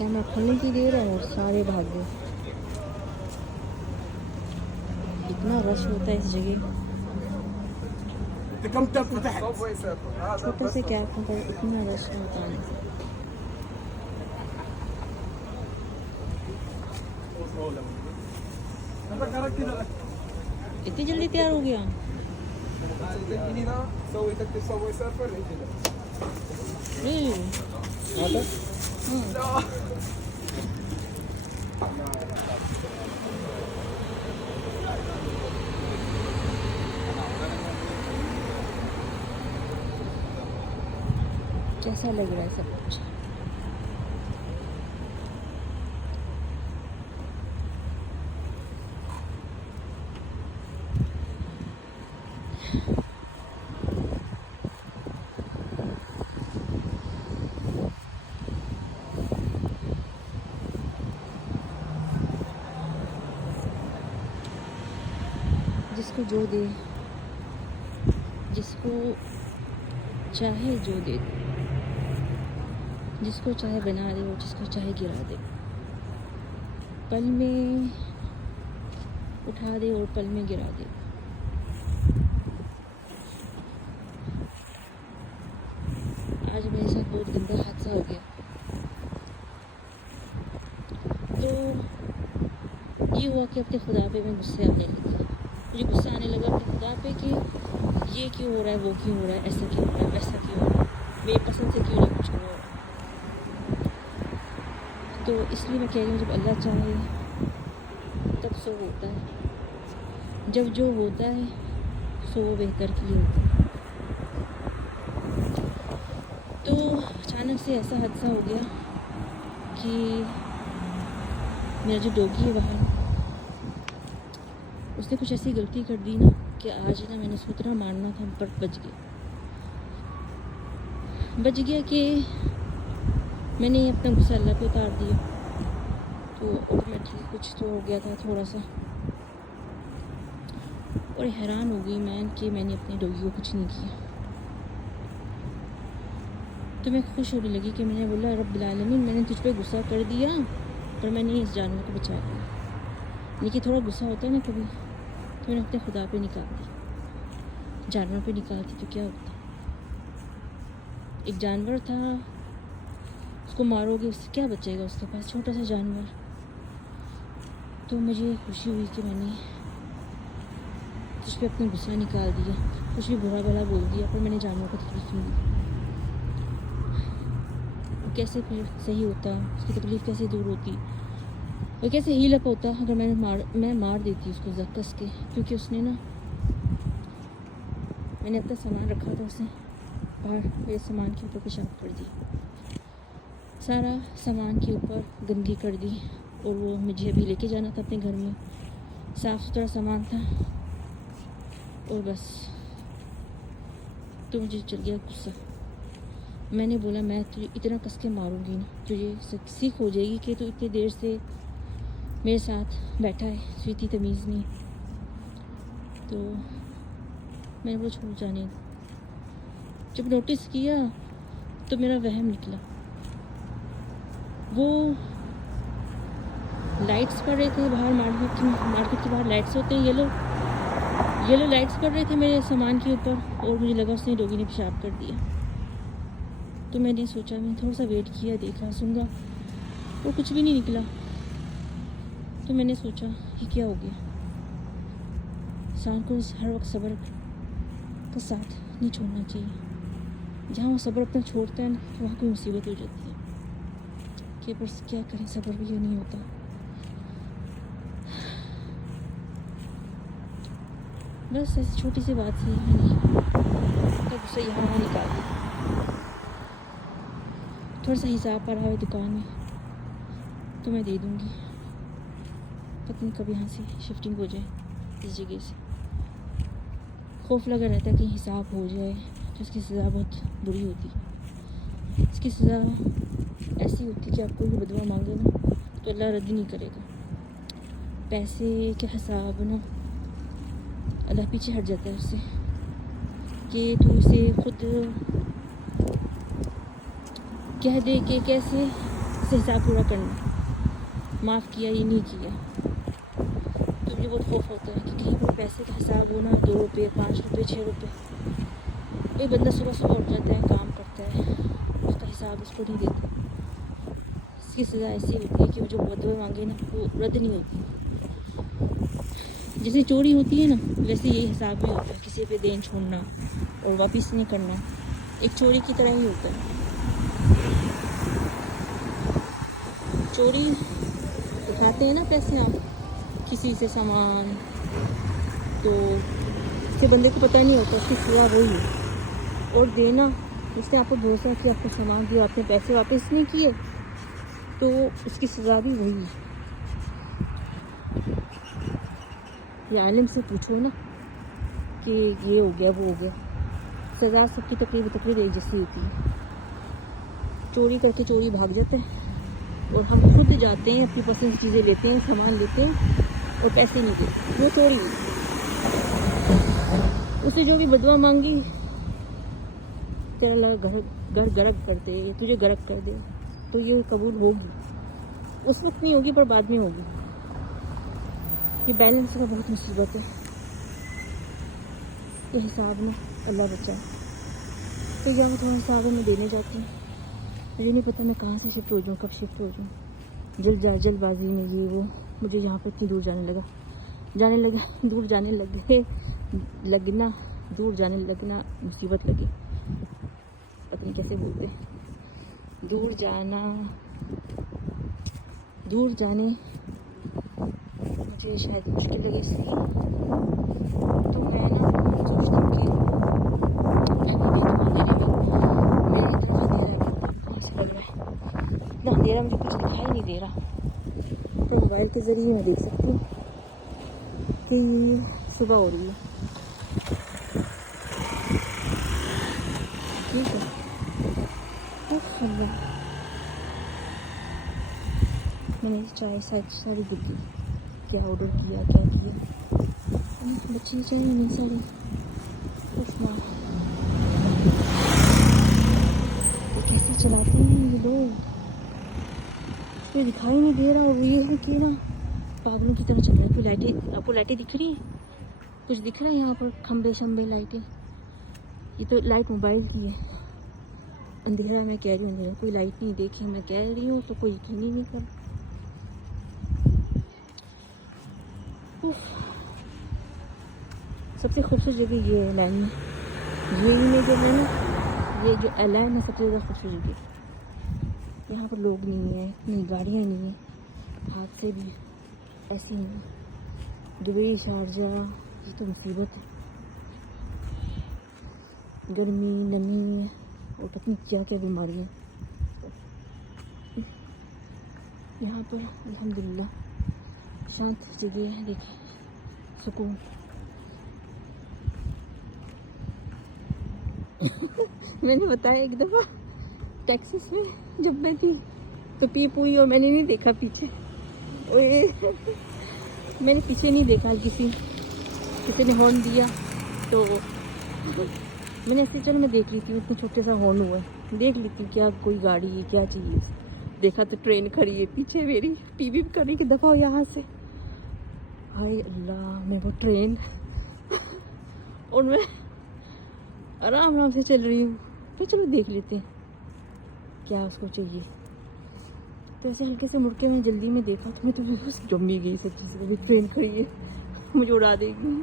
Camera खोलने की देर है और सारे भाग गए। इतना रश होता है इस जगह, छोटे से कैब पर इतना रश होता है। इतनी जल्दी तैयार हो गया। कैसा लग रहा है सब कुछ? जिसको जो दे, जिसको चाहे जो दे, जिसको चाहे बना दे और जिसको चाहे गिरा दे, पल में उठा दे और पल में गिरा दे। आज मेरे साथ बहुत गंदा हादसा हो गया। तो ये हुआ कि अपने खुदा पे मैं गुस्से आने लगी। मुझे गुस्सा आने लगा अपने खुदा पे कि ये क्यों हो रहा है, वो क्यों हो रहा है, ऐसा क्यों हो रहा है, वैसा क्यों हो रहा है, मेरी पसंद से क्यों नहीं कुछ हो रहा है। तो इसलिए मैं कह रही हूँ, जब अल्लाह चाहे तब सो होता है, जब जो होता है सो वो बेहतर के लिए होता है। तो अचानक से ऐसा हादसा हो गया कि मेरा जो डॉगी है बाहर, उसने कुछ ऐसी गलती कर दी ना कि आज ना मैंने उसको इतना मारना था पर बच गया कि मैंने अपना गुस्सा अल्लाह पे उतार दिया। तो ऑटोमेटिकली कुछ तो हो गया था थोड़ा सा, और हैरान हो गई मैं कि मैंने अपने डॉगी को कुछ नहीं किया। तो मैं खुश होने लगी कि मैंने बोला, रब्बिल आलमीन, मैंने तुझ पे गुस्सा कर दिया पर मैंने इस जानवर को बचा लिया। लेकिन थोड़ा गुस्सा होता है ना कभी, तो मैंने अपने खुदा पे निकाल दी। जानवर पे निकालती तो क्या होता? एक जानवर था, उसको मारोगे उससे क्या बचेगा उसके पास, छोटा सा जानवर। तो मुझे खुशी हुई कि मैंने उस पर अपना गुस्सा निकाल दिया, कुछ भी बुरा भला बोल दिया, पर मैंने जानवर को तकलीफ नहीं दी। कैसे फिर सही होता, उसकी तकलीफ़ कैसे दूर होती, और कैसे हील अप होता अगर मैं मार देती उसको कस के। क्योंकि उसने ना, मैंने अपना सामान रखा था, उसने बाहर मेरे सामान के ऊपर पेशाब कर दी, सारा सामान के ऊपर गंदगी कर दी। और वो मुझे अभी लेके जाना था अपने घर में, साफ़ सुथरा सामान था, और बस तो मुझे चल गया गुस्सा। मैंने बोला, मैं तुझे इतना कस के मारूंगी ना, तुझे सीख हो जाएगी कि तू इतनी देर से मेरे साथ बैठा है, तुझे इतनी तमीज़ नहीं। तो मैंने बोला छोड़ जाने। जब नोटिस किया तो मेरा वहम निकला। वो लाइट्स पड़ रहे थे बाहर, मार्केट के बाहर लाइट्स होते हैं, येलो लाइट्स पड़ रहे थे मेरे सामान के ऊपर, और मुझे लगा उसने डॉगी ने पेशाब कर दिया। तो मैंने सोचा, मैं थोड़ा सा वेट किया, देखा सुनगा, और कुछ भी नहीं निकला। तो मैंने सोचा कि क्या हो गया, इंसान को हर वक्त सब्र का साथ नहीं छोड़ना चाहिए। जहाँ वो सब्र अपना छोड़ता है ना, वहाँ कोई मुसीबत हो जाती है कि बस क्या करें, सब्र भी नहीं होता। बस ऐसी छोटी सी बात से मैंने तो गुस्सा यहाँ निकाल दिया। थोड़ा सा हिसाब पड़ा है दुकान में, तो मैं दे दूँगी, पता नहीं कब यहाँ से शिफ्टिंग हो जाए इस जगह से। खौफ लगा रहता है कि हिसाब हो जाए तो इसकी सज़ा बहुत बुरी होती है। इसकी सज़ा ऐसी होती है कि आप कोई भी बदवा मांगे ना तो अल्लाह रद्द नहीं करेगा। पैसे के हिसाब ना अल्लाह पीछे हट जाता है उससे, कि तू इसे खुद कह दे कि कैसे से हिसाब पूरा करना, माफ़ किया ये नहीं किया। तो मुझे बहुत खौफ होता है कि कहीं पर पैसे का हिसाब होना, 2 रुपये 5 रुपये 6 रुपये। एक बंदा सुबह सुबह उठ जाता है, काम करता है, उसका हिसाब उसको नहीं देते। इसकी सज़ा ऐसी होती है कि वो जो बदवा मांगे ना वो रद्द नहीं होती। जैसे चोरी होती है ना, वैसे यही हिसाब भी होता है, किसी पे देन छोड़ना और वापस नहीं करना एक चोरी की तरह ही होता है। चोरी उठाते हैं ना पैसे आप किसी से सामान, तो इससे बंदे को पता नहीं होता, उसकी सज़ा वही है। और देना, उसने आपको भरोसा कि आपको सामान दिया, आपने पैसे वापस नहीं किए, तो उसकी सज़ा भी वही है। ये आलिम से पूछो ना कि ये हो गया वो हो गया, सज़ा सबकी तकरीबन एक जैसी होती है। चोरी करके चोरी भाग जाते हैं और हम खुद जाते हैं, अपनी पसंद की चीज़ें लेते हैं, सामान लेते हैं और पैसे नहीं देते, वो चोरी नहीं। उसे जो भी बदवा मांगी, तेरा घर गर्क कर दे, तुझे गर्क कर दे, तो ये कबूल होगी। उस वक्त नहीं होगी पर बाद में होगी। ये बैलेंस का बहुत मुसीबत है, ये हिसाब ना अल्लाह बचाए। तो यहाँ थोड़ा हिसाब मैं देने जाती हूँ, मुझे नहीं पता मैं कहाँ से शिफ्ट हो जाऊँ, कब शिफ्ट हो जाऊँ। जल्दबाजी में ये वो, मुझे यहाँ पर इतनी दूर जाने लगना मुसीबत लगी। पता नहीं कैसे बोलते, दूर जाने मुझे शायद मुश्किल लगे इसलिए। तो मैं ना सोचती हूँ कि क्या नहीं देखूँ अंधेरे में, मेरे इतना अंधेरा है कि कहाँ से लग रहा है, इतना अंधेरा मुझे कुछ दिखाई नहीं दे रहा। पर मोबाइल के ज़रिए मैं देख सकती हूँ कि सुबह हो रही है। ठीक है, मैंने चाय सारी गिर गई, क्या ऑर्डर किया क्या किया, बच्ची चाय नहीं सारी उठना। तो कैसे चलाते हैं ये लोग, इसमें दिखाई नहीं दे रहा। और ये है कि ना पागलों की तरह चल रहे हैं। कोई लाइटें, आपको लाइटें दिख रही हैं, कुछ दिख रहा है यहाँ पर, खंबे शंबे लाइटें। ये तो लाइट मोबाइल की है, अंधेरा मैं कह रही हूँ अंधेरा, कोई लाइट नहीं देखी मैं कह रही हूँ, तो कोई यकीन ही नहीं कर। सबसे खूबसूरत जगह ये है लैंड में, यूएई में जो है ना, ये जो एला है ना, सबसे ज़्यादा खूबसूरत जगह। यहाँ पर लोग नहीं है, इतनी गाड़ियाँ नहीं है, हादसे भी ऐसे ही हैं। दुबई शारजा ये तो मुसीबत है, गर्मी नमी और पता नहीं क्या क्या बीमारियाँ। यहाँ पर अल्हम्दुलिल्लाह शांत जगह है, देखिए सुकून। मैंने बताया एक दफ़ा टेक्सास में जब मैं थी तो पीप हुई और मैंने नहीं देखा पीछे, मैंने पीछे नहीं देखा, किसी ने हॉर्न दिया तो मैंने ऐसे चलो मैं देख ली थी, उतना छोटे सा हॉर्न हुआ है, देख लेती हूँ क्या कोई गाड़ी है क्या चाहिए। देखा तो ट्रेन खड़ी है पीछे मेरी, पीपी करने की दफ़ा हो यहाँ से। हाय अल्लाह, मैं वो ट्रेन और मैं आराम से चल रही हूँ, तो चलो देख लेते हैं क्या उसको चाहिए। तो ऐसे हल्के से मुड़ के मैं जल्दी में देखा तो मैं तो बस जम्मी गई सच्ची से, अभी ट्रेन खड़ी है मुझे उड़ा देगी।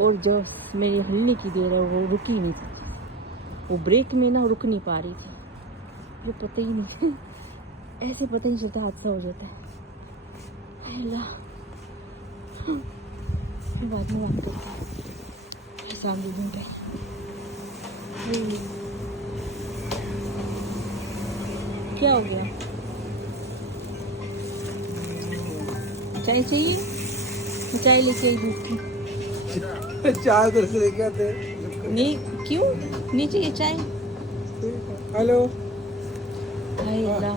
और जब मेरी हिलने की देर है वो रुक ही नहीं सकती, वो ब्रेक में ना रुक नहीं पा रही थी, जो पता ही नहीं ऐसे पता नहीं चलता हादसा हो जाता है। अल्लाह, फिर बाद में बात करते हैं हिसाब दूँ पे। क्या हो गया, चाय चाहिए? मैं चाय लेके आई दूध की। चाय उधर से लेके आते नहीं क्यों नहीं चाहिए चाय? हेलो हाय अल्लाह,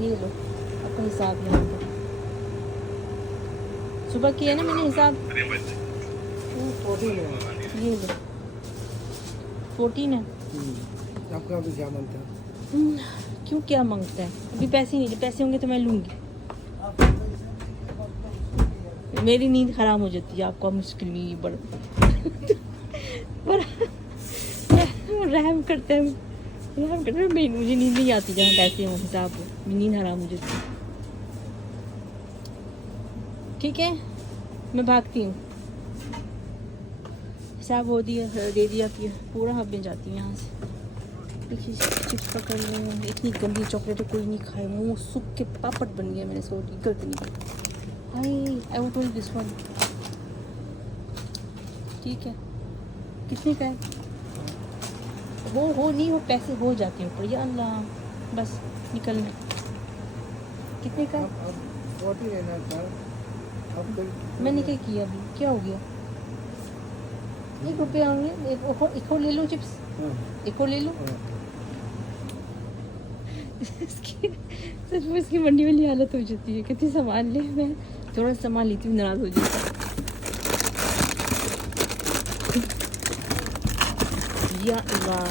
ये लो आपका हिसाब यहाँ पर। सुबह किया ना मैंने हिसाब, ये लो 14 है। आपका भी क्या मन था? क्यों, क्या मांगता है? अभी पैसे नहीं, जब पैसे होंगे तो मैं लूँगी। मेरी नींद खराब हो जाती है, आपको मुश्किल नहीं है बड़ा रहम करते हैं, मुझे नींद नहीं आती जहाँ पैसे हों, हिसाब हो, मेरी नींद हराम हो जाती है। ठीक है, मैं भागती हूँ। हिसाब हो दिया, दे दिया कि पूरा हब में जाती हूँ यहाँ से। देखिए चिप्स पकड़ लूँ, इतनी गंदी चॉकलेट कोई नहीं खाए, मुँह सूख के पापड़ बन गया। मैंने सोची गलत नहीं, आई वोट विल दिस वन। ठीक है, कितने का है? हो नहीं हो, पैसे हो जाते हैं ऊपर, या अल्लाह, बस निकलना। कितने का है? 40 लेना था। अब मैंने क्या किया अभी, क्या हो गया? 1 रुपये आएंगे, एक और ले लो चिप्स, एक और ले लो। इसकी सच में इसकी मंडी वाली हालत हो जाती है, कितनी सामान ले, मैं थोड़ा सामान लेती हूँ, नाराज हो जाती हूँ। या अल्लाह,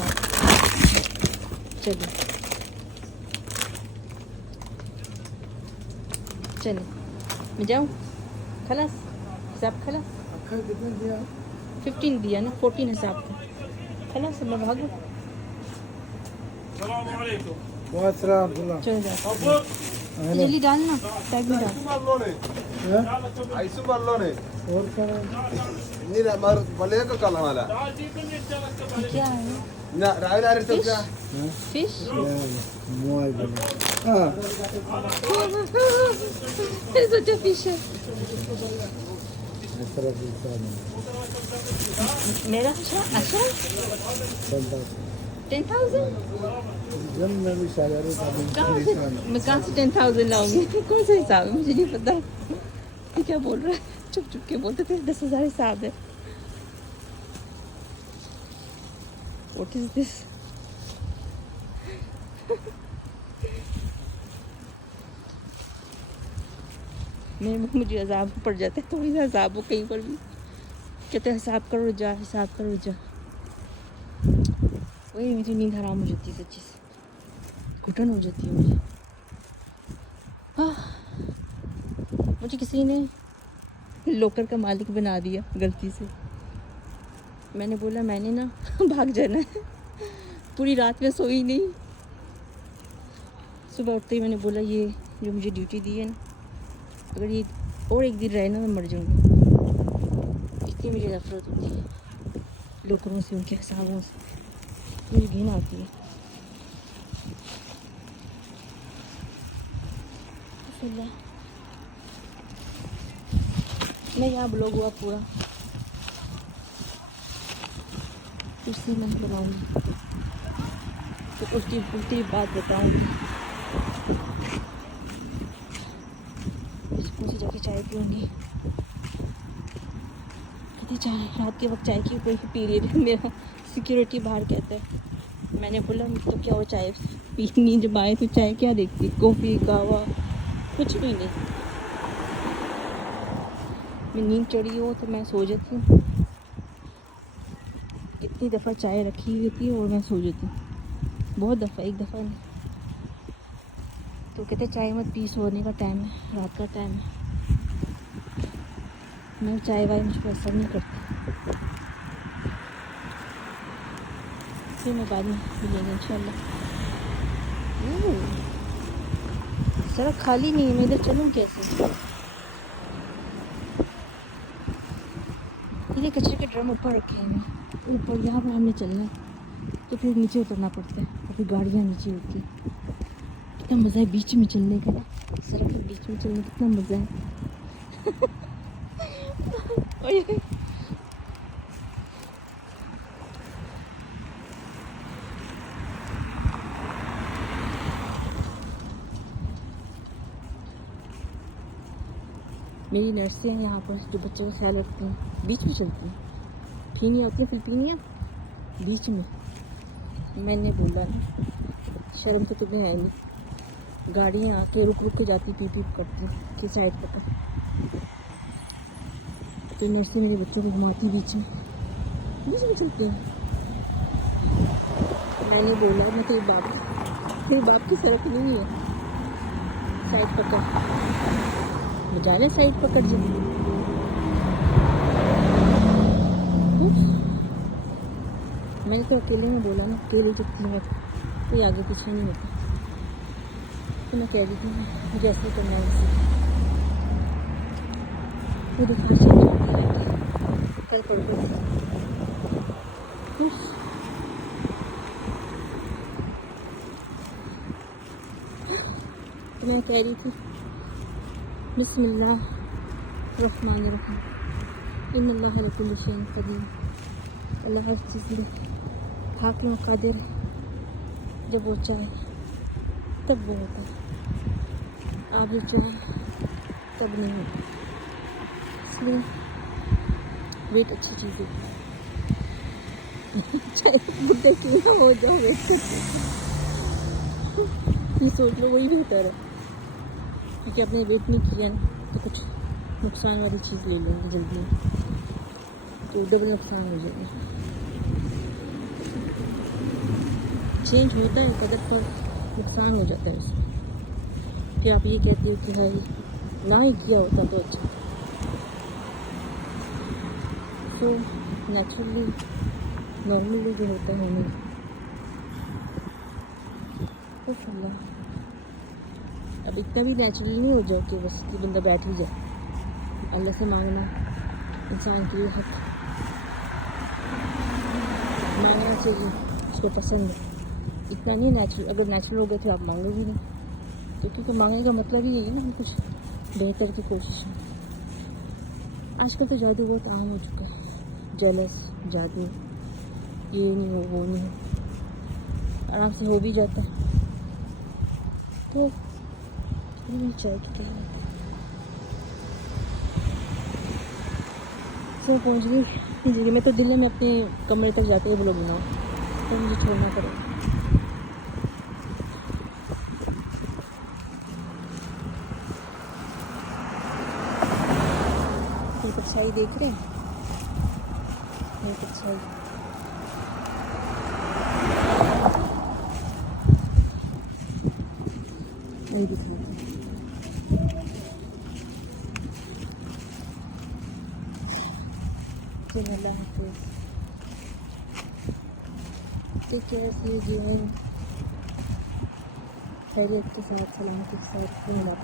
चलो चलो, मैं जाऊँ? खलास, हिसाब खलास। आपका कितना दिया? 15 दिया ना, 14 हिसाब का। खलास, मैं भागूँ? बहुत सारा बोला। चलो जाओ, जल्दी डालना, टैग में डाल। और क्या? क्या है? फिश? मोबाइल बोला। हाँ, मैंने सोचा फिश है। इस तरह से हिसाब नहीं। मेरा अच्छा 10,000। जब मैं भी शायद मैं कहाँ से 10,000 लाऊंगी? कौन सा हिसाब है, मुझे नहीं पता। ये क्या बोल रहा है? चुप चुप के बोलते थे 10,000 हिसाब है। What is this? मुझे अजाब पड़ जाता है, थोड़ी सा अजाब हो कहीं पर भी, कहते हैं हिसाब करो जा, हिसाब करो जा। वही मुझे नींद हराम हो जाती है, सच्ची से घुटन हो जाती है मुझे। मुझे किसी ने लोकर का मालिक बना दिया गलती से। मैंने बोला मैंने ना भाग जाना है, पूरी रात में सोई नहीं। सुबह उठते ही मैंने बोला ये जो मुझे ड्यूटी दी है ना, अगर ये और एक दिन रहे ना मैं मर जाऊँगी। इतनी मुझे नफरत होती है लोकरों से, उनके हिसाबों से, मुझे घिन आती है। मैं यहाँ ब्लॉग हुआ पूरा, फिर से मैं बनाऊँगी तो उल्टी बात बताऊँगी। सुकून से जाके चाय पीऊँगी। कहते चाय रात के वक्त चाय की कोई पीरियड है मेरा, सिक्योरिटी बाहर कहता है। मैंने बोला तो क्या हो, चाय पीनी जब आए तो चाय क्या देखती, कॉफ़ी कहवा कुछ भी नहीं। मैं नींद चढ़ी हो तो मैं सो जाती हूँ, कितनी दफ़ा चाय रखी हुई थी और मैं सो जाती हूँ, बहुत दफ़ा, एक दफ़ा नहीं। तो कहते चाय मत पी, सोने का टाइम है, रात का टाइम है। मैं चाय वाय मुझ पर असर नहीं करती। फिर मैं बाद में मिलेंगे इंशाल्लाह। सड़क खाली नहीं है, मैं इधर चलूँ कैसे? ये कचरे के ड्रम ऊपर रखे हैं, ऊपर यहाँ पर हमने चलना है तो फिर नीचे उतरना पड़ता है और फिर गाड़ियाँ नीचे होती है। कितना मज़ा है बीच में चलने का, सड़क के बीच में चलने कितना मज़ा है। मेरी नर्सें हैं यहाँ पर जो बच्चों का ख्याल रखती हैं, बीच में चलती हैं। फीनियाँ होती हैं, फिलिपीनियाँ बीच में। मैंने बोला शर्म तो तुम्हें है नहीं, गाड़ियाँ आके रुक रुक के जाती, पी पी करती कि साइड पकड़। तो नर्सें मेरे बच्चों को घुमाती बीच में चलते हैं। मैंने बोला मैं तेरे बाप की सड़क नहीं है, साइड पकड़, बजाने साइड पकड़ जो। मैंने तो अकेले में बोला ना, अकेले चुपती में कोई आगे पीछे नहीं होता। तो मैं कह रही थी मुझे ऐसे करना है वैसे। वो कल पढ़ गई तो मैं कह रही थी बिस्मिल्लाह रहमान रहीम इन्नल्लाह अला कुल्लि शैइन कदीर। अल्लाह हर चीज़ में हाकिम कादिर है, जब वो चाहे तब वो होता है, आप भी चाहे तब नहीं होता। इसलिए वेट अच्छी चीज़ है, चाहे बुढ़े क्यों ना हो जाओ वेट करते, ये सोच लो वही बेहतर है। क्योंकि आपने वेट नहीं किया ना तो कुछ नुकसान वाली चीज़ ले लेंगे जल्दी में, तो डबल नुकसान हो जाएगा। चेंज होता है कदर पर नुकसान हो जाता है उसमें। फिर आप ये कहते हो कि भाई ना ही किया होता तो अच्छा। सो नेचुरली नॉर्मली जो होता है हमें अल्लाह अब इतना भी नेचुरली नहीं हो जाए कि बस कि बंदा बैठ ही जाए। अल्लाह से मांगना इंसान के लिए हक, मांगना चाहिए उसको पसंद है। इतना नहीं नेचुरल, अगर नेचुरल हो गए तो आप मांगो भी नहीं, तो क्योंकि मांगने का मतलब ही यही है ना हम कुछ बेहतर की कोशिश में। आजकल तो जादू बहुत आम हो चुका है, जेलस जादू, ये नहीं हो वो नहीं हो, आराम से हो भी जाता है। तो चाय की क्या सब पहुँच गई जगह। मैं तो दिल्ली में अपने कमरे तक जाते हुए ब्लॉग बनाऊँ तो मुझे छोड़ना पड़ेगा। ये परछाई देख रहे हैं, ये परछाई नहीं दिख रही। अल्लाह हाफिज़, टेक केयर, सी यू, जीवन खैरियत के साथ, सलामती के साथ मिला।